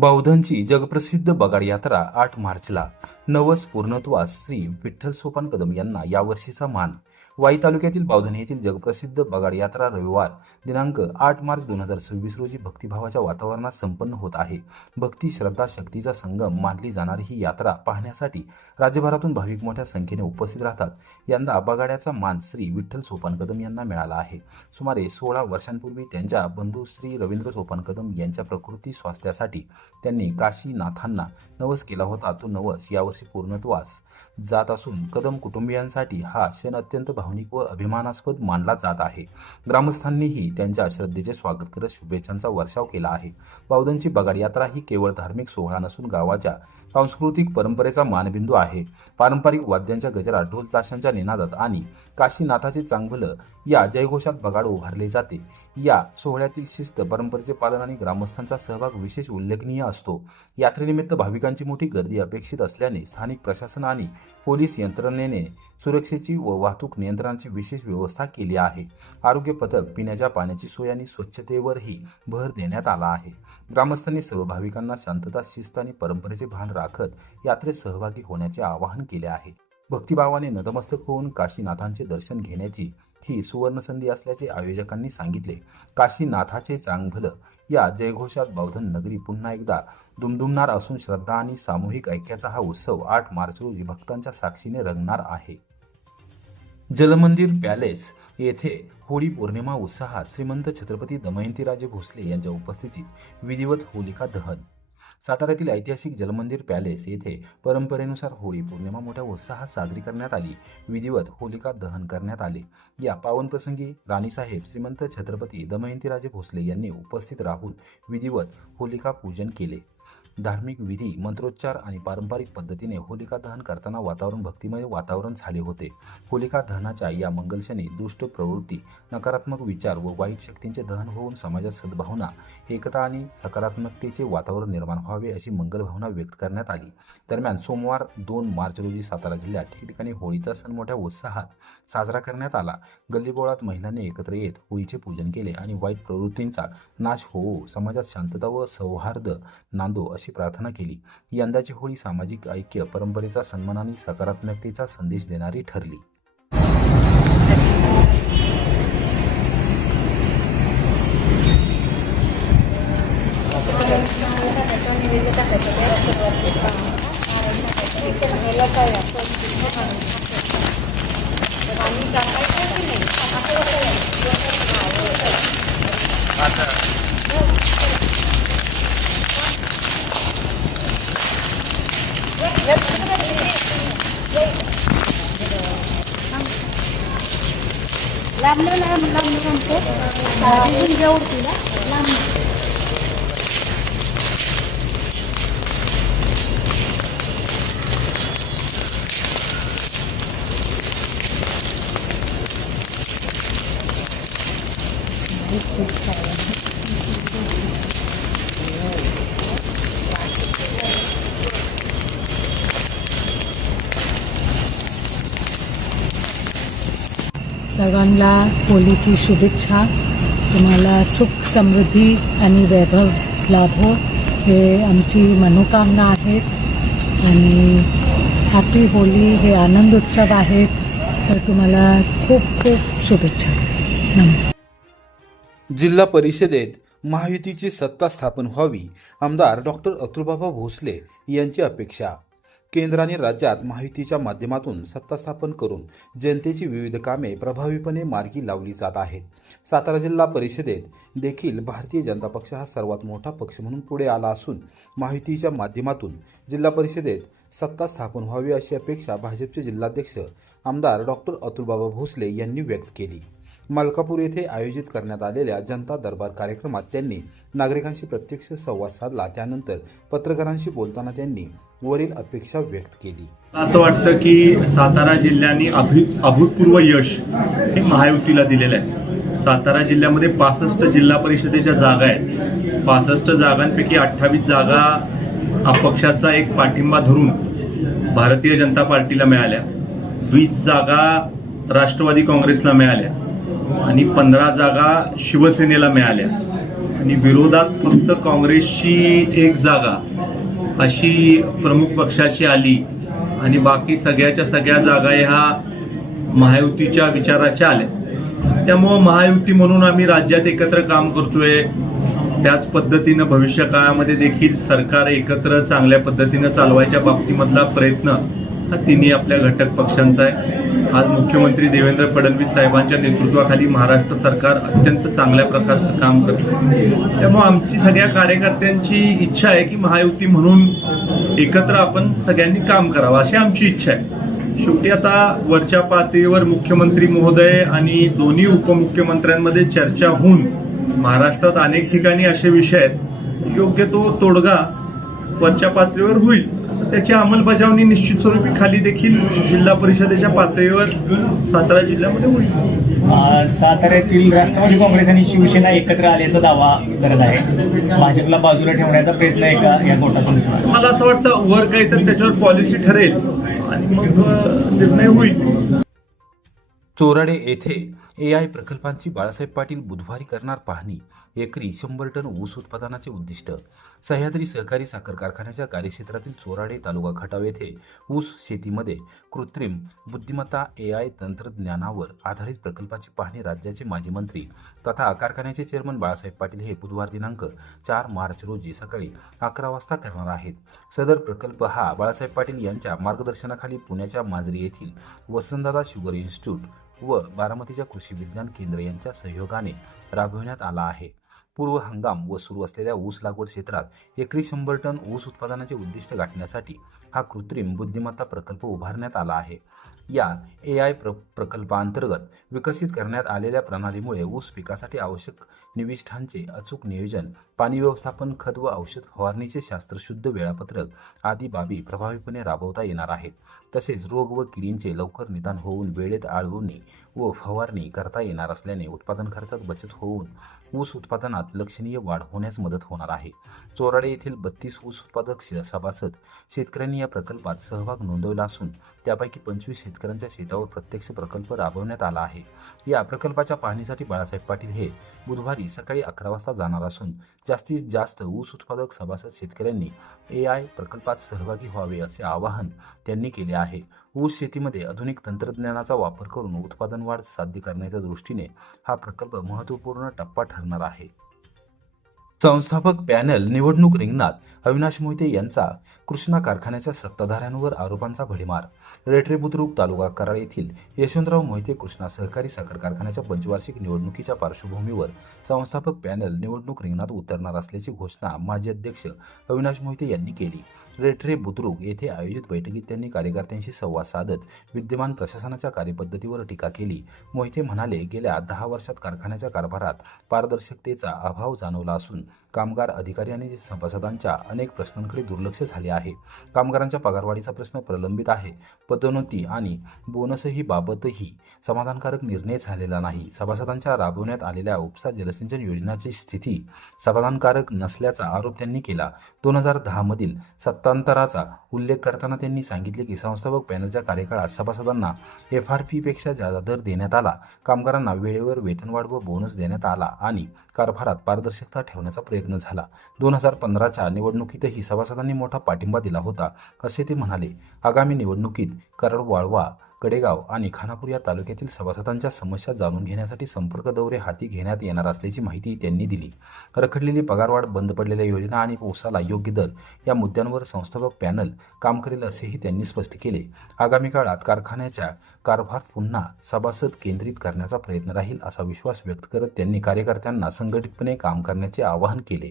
बौद्धांची जगप्रसिद्ध बगाड यात्रा 8 मार्चला नवस पूर्णत्वास श्री विठ्ठल सोपान कदम यांना यावर्षीचा मान. वाई तालुक्यातील बौद्धन येथील जगप्रसिद्ध बगाड यात्रा रविवार दिनांक 8 मार्च 2026 रोजी भक्तिभावाच्या वातावरणात संपन्न होत आहे. भक्ती श्रद्धा शक्तीचा संगम मानली जाणारी ही यात्रा पाहण्यासाठी राज्यभरातून भाविक मोठ्या संख्येने उपस्थित राहतात. यंदा बगाड्याचा मान श्री विठ्ठल सोपान कदम यांना मिळाला आहे. सुमारे 16 वर्षांपूर्वी त्यांच्या बंधू श्री रवींद्र सोपान कदम यांच्या प्रकृती स्वास्थ्यासाठी त्यांनी काशीनाथांना नवस केला होता. तो नवस यावर्षी पूर्णत्वास जात असून कदम कुटुंबियांसाठी हा क्षण अत्यंत भावनिक व अभिमानास्पद मानला जात आहे. ग्रामस्थांनीही त्यांच्या श्रद्धेचे स्वागत करत शुभेच्छांचा वर्षाव केला आहे. बौद्धांची बगाड यात्रा ही केवळ धार्मिक सोहळा नसून गावाच्या सांस्कृतिक परंपरेचा मानबिंदू आहे. पारंपरिक वाद्यांच्या गजरात, ढोल ताशांच्या निनादात आणि काशीनाथाचे चांगभलं या जयघोषात बगाड उभारले जाते. या सोहळ्यातील शिस्त, परंपरेचे पालन आणि ग्रामस्थांचा सहभाग विशेष उल्लेखनीय असतो. यात्रेनिमित्त भाविकांची मोठी गर्दी अपेक्षित असल्याने स्थानिक प्रशासन आणि पोलीस यंत्रणेने सुरक्षेची व वाहतूक नियंत्रणाची विशेष व्यवस्था केली आहे. आरोग्य पथक, पिण्याच्या पाण्याची सोय आणि स्वच्छतेवरही भर देण्यात आला आहे. ग्रामस्थांनी सर्व भाविकांना शांतता, शिस्त आणि परंपरेचे भान राखत यात्रेत सहभागी होण्याचे आवाहन केले आहे. भक्तिभावाने नतमस्तक होऊन काशीनाथांचे दर्शन घेण्याची ही सुवर्ण संधी असल्याचे आयोजकांनी सांगितले. काशीनाथाचे चांगभलं या जयघोषात बौद्धन नगरी पुन्हा एकदा दुमदुमणार असून श्रद्धा आणि सामूहिक ऐक्याचा हा उत्सव 8 मार्च रोजी भक्तांच्या साक्षीने रंगणार आहे. जलमंदिर पॅलेस येथे होळी पौर्णिमा उत्साहात श्रीमंत छत्रपती दमयंतीराजे भोसले यांच्या उपस्थितीत विधिवत होलिका दहन. साताऱ्यातील ऐतिहासिक जलमंदिर पॅलेस येथे परंपरेनुसार होळी पौर्णिमा मोठ्या उत्साहात साजरी करण्यात आली. विधिवत होलिका दहन करण्यात आले. या पावन प्रसंगी राणीसाहेब श्रीमंत छत्रपती दमयंतीराजे भोसले यांनी उपस्थित राहून विधिवत होलिका पूजन केले. धार्मिक विधी, मंत्रोच्चार आणि पारंपरिक पद्धतीने होलिका दहन करताना वातावरण भक्तिमय वातावरण झाले होते. होलिका दहनाच्या या मंगलक्षणी दुष्ट प्रवृत्ती, नकारात्मक विचार व वाईट शक्तींचे दहन होऊन समाजात सद्भावना, एकता आणि सकारात्मकतेचे वातावरण निर्माण व्हावे अशी मंगल भावना व्यक्त करण्यात आली. दरम्यान सोमवार 2 मार्च रोजी सातारा जिल्ह्यात ठिकठिकाणी होळीचा सण मोठ्या उत्साहात साजरा करण्यात आला. गल्लीबोळात महिलांनी एकत्र येत होळीचे पूजन केले आणि वाईट प्रवृत्तींचा नाश होवो, समाजात शांतता व सौहार्द नांदो अशी प्रार्थना केली. यंदाची होळी सामाजिक ऐक्य, परंपरेचा सन्मान आणि सकारात्मकतेचा संदेश देणारी ठरली. सर्वांना होळीची शुभेच्छा. तुम्हाला सुख, समृद्धी आणि वैभव लाभो हे आमची मनोकामना आहे. आणि हॅपी होळी हे आनंद उत्सव आहेत. तर तुम्हाला खूप खूप शुभेच्छा. नमस्कार. जिल्हा परिषदेत महायुतीची सत्ता स्थापन व्हावी, आमदार डॉक्टर अतुलबाबा भोसले यांची अपेक्षा. केंद्र आणि राज्यात महायुतीच्या माध्यमातून सत्ता स्थापन करून जनतेची विविध कामे प्रभावीपणे मार्गी लावली जात आहेत. सातारा जिल्हा परिषदेत देखील भारतीय जनता पक्ष हा सर्वात मोठा पक्ष म्हणून पुढे आला असून महायुतीच्या माध्यमातून जिल्हा परिषदेत सत्ता स्थापन व्हावी अशी अपेक्षा भाजपचे जिल्हाध्यक्ष आमदार डॉक्टर अतुलबाबा भोसले यांनी व्यक्त केली. मलकापूर येथे आयोजित करण्यात आलेल्या जनता दरबार कार्यक्रमात त्यांनी नागरिकांशी प्रत्यक्ष संवाद साधला. त्यानंतर पत्रकारांशी बोलताना त्यांनी वरील अपेक्षा व्यक्त केली. असं वाटतं की सातारा जिल्ह्याने अभूतपूर्व यश हे महायुतीला दिलेलं आहे. सातारा जिल्ह्यामध्ये 65 जिल्हा परिषदेच्या जागा आहेत. 65 जागांपैकी 28 जागा अपक्षाचा एक पाठिंबा धरून भारतीय जनता पार्टीला मिळाल्या, 20 जागा राष्ट्रवादी काँग्रेसला मिळाल्या आणि 15 जागा शिवसेनेला मिळाल्या. आणि विरोधात फक्त काँग्रेसची एक जागा अशी प्रमुख पक्षाची आली आणि बाकी सगळ्याच्या सगळ्या जागा ह्या महायुतीच्या विचाराच्या आल्या. त्यामुळं महायुती म्हणून आम्ही राज्यात एकत्र काम करतोय. त्याच पद्धतीनं भविष्य काळामध्ये देखील सरकार एकत्र चांगल्या पद्धतीनं चालवायच्या बाबतीमधला प्रयत्न हा तिन्ही आपल्या घटक पक्षांचा आहे. आज मुख्यमंत्री देवेंद्र फडणवीस साहेबांच्या नेतृत्वाखाली महाराष्ट्र सरकार अत्यंत चांगल्या प्रकारचं काम करतं. त्यामुळे आमची सगळ्या कार्यकर्त्यांची इच्छा आहे की महायुती म्हणून एकत्र आपण सगळ्यांनी काम करावं अशी आमची इच्छा आहे. शेवटी आता वरच्या पातळीवर मुख्यमंत्री महोदय आणि दोन्ही उपमुख्यमंत्र्यांमध्ये चर्चा होऊन महाराष्ट्रात अनेक ठिकाणी असे विषय आहेत, योग्य तो तोडगा वरच्या पातळीवर होईल. त्याची अंमलबजावणी निश्चित स्वरूपी खाली देखील जिल्हा परिषदेच्या पातळीवर सातारा जिल्ह्यामध्ये होईल. साताऱ्यातील राष्ट्रवादी काँग्रेस आणि शिवसेना एकत्र आल्याचा दावा करत आहे. भाजपला बाजूला ठेवण्याचा प्रयत्न आहे का या गोटातून? मला असं वाटतं वर काही तर त्याच्यावर पॉलिसी ठरेल आणि मग निर्णय होईल. चोराडे येथे एआय प्रकल्पांची बाळासाहेब पाटील बुधवारी करणार पाहणी. एकरी 100 टन ऊस उत्पादनाचे उद्दिष्ट. सह्याद्री सहकारी साखर कारखान्याच्या कार्यक्षेत्रातील चोराडे तालुका खटाव येथे ऊस शेतीमध्ये कृत्रिम बुद्धिमत्ता एआय तंत्रज्ञानावर आधारित प्रकल्पाची पाहणी राज्याचे माजी मंत्री तथा कारखान्याचे चेअरमन बाळासाहेब पाटील हे बुधवार दिनांक 4 मार्च रोजी सकाळी 11 वाजता करणार आहेत. सदर प्रकल्प हा बाळासाहेब पाटील यांच्या मार्गदर्शनाखाली पुण्याच्या माजरी येथील वसंतदादा शुगर इन्स्टिट्यूट व बारामतीच्या कृषी विज्ञान केंद्र यांच्या सहयोगाने राबविण्यात आला आहे. पूर्व हंगाम व सुरू असलेल्या ऊस लागवड क्षेत्रात एकरी 100 टन ऊस उत्पादनाचे उद्दिष्ट गाठण्यासाठी हा कृत्रिम बुद्धिमत्ता प्रकल्प उभारण्यात आला आहे. या एआय प्रकल्पांतर्गत विकसित करण्यात आलेल्या प्रणालीमुळे ऊस पिकासाठी आवश्यक निविष्ठांचे अचूक नियोजन, पाणी व्यवस्थापन, खत व औषध फवारणीचे शास्त्रशुद्ध वेळापत्रक आदी बाबी प्रभावीपणे राबवता येणार आहेत. तसेच रोग व किडींचे लवकर निदान होऊन वेळेत आळवणी व फवारणी करता येणार असल्याने उत्पादन खर्चात बचत होऊन ऊस उत्पादनात लक्षणीय वाढ होण्यास मदत होणार आहे. चोराडे येथील 32 ऊस उत्पादक सभासद शेतकऱ्यांनी या प्रकल्पात सहभाग नोंदवला असून त्यापैकी 25 शेतकऱ्यांच्या शेतावर प्रत्यक्ष प्रकल्प राबवण्यात आला आहे. या प्रकल्पाच्या पाहणीसाठी बाळासाहेब पाटील हे बुधवारी सकाळी 11 वाजता जाणार असून जास्तीत जास्त ऊस उत्पादक सभासद शेतकऱ्यांनी एआय प्रकल्पात सहभागी व्हावे असे आवाहन त्यांनी केले आहे. ऊस शेतीमध्ये आधुनिक तंत्रज्ञानाचा वापर करून उत्पादन वाढ साध्य करण्याच्या दृष्टीने हा प्रकल्प महत्त्वपूर्ण टप्पा ठरणार आहे. संस्थापक पॅनल निवडणूक रिंगणात. अविनाश मोहिते यांचा कृष्णा कारखान्याच्या सत्ताधाऱ्यांवर आरोपांचा भडीमार. रेठरे बुद्रुक तालुका कराड येथील यशवंतराव मोहिते कृष्णा सहकारी साखर कारखान्याच्या पंचवार्षिक निवडणुकीच्या पार्श्वभूमीवर संस्थापक पॅनल निवडणूक रिंगणात उतरणार असल्याची घोषणा माजी अध्यक्ष अविनाश मोहिते यांनी केली. रेठरे बुद्रुक येथे आयोजित बैठकीत त्यांनी कार्यकर्त्यांशी संवाद साधत विद्यमान प्रशासनाच्या कार्यपद्धतीवर टीका केली. मोहिते म्हणाले, गेल्या 10 वर्षात कारखान्याच्या कारभारात पारदर्शकतेचा अभाव जाणवला असून कामगार, अधिकारी आणि सभासदांच्या अनेक प्रश्नांकडे दुर्लक्ष झाले आहे. कामगारांच्या पगारवाढीचा प्रश्न प्रलंबित आहे. पदोन्नती आणि बोनसही बाबतही समाधानकारक निर्णय झालेला नाही. सभासदांच्या राबवण्यात आलेल्या उपसा जलसिंचन योजनेची स्थिती समाधानकारक नसल्याचा आरोप त्यांनी केला. 2010 मधील सत्तांतराचा उल्लेख करताना त्यांनी सांगितले की संस्थापक पॅनलच्या कार्यकाळात सभासदांना FRP पेक्षा जादा दर देण्यात आला, कामगारांना वेळेवर वेतनवाढ व बोनस देण्यात आला आणि कारभारात पारदर्शकता ठेवण्याचा प्रयत्न झाला. 2015च्या निवडणुकीतही सभासदांनी मोठा पाठिंबा दिला होता असे ते म्हणाले. आगामी निवडणुकीत कराड, वाळवा, कडेगाव आणि खानापूर या तालुक्यातील सभासदांच्या समस्या जाणून घेण्यासाठी संपर्क दौरे हाती घेण्यात येणार असल्याची माहिती त्यांनी दिली. रखडलेली पगारवाढ, बंद पडलेल्या योजना आणि ऊसाला योग्य दर या मुद्द्यांवर संस्थापक पॅनल काम करेल असेही त्यांनी स्पष्ट केले. आगामी काळात कारखान्याच्या कारभार पुन्हा सभासद केंद्रित करण्याचा प्रयत्न राहील असा विश्वास व्यक्त करत त्यांनी कार्यकर्त्यांना संघटितपणे काम करण्याचे आवाहन केले.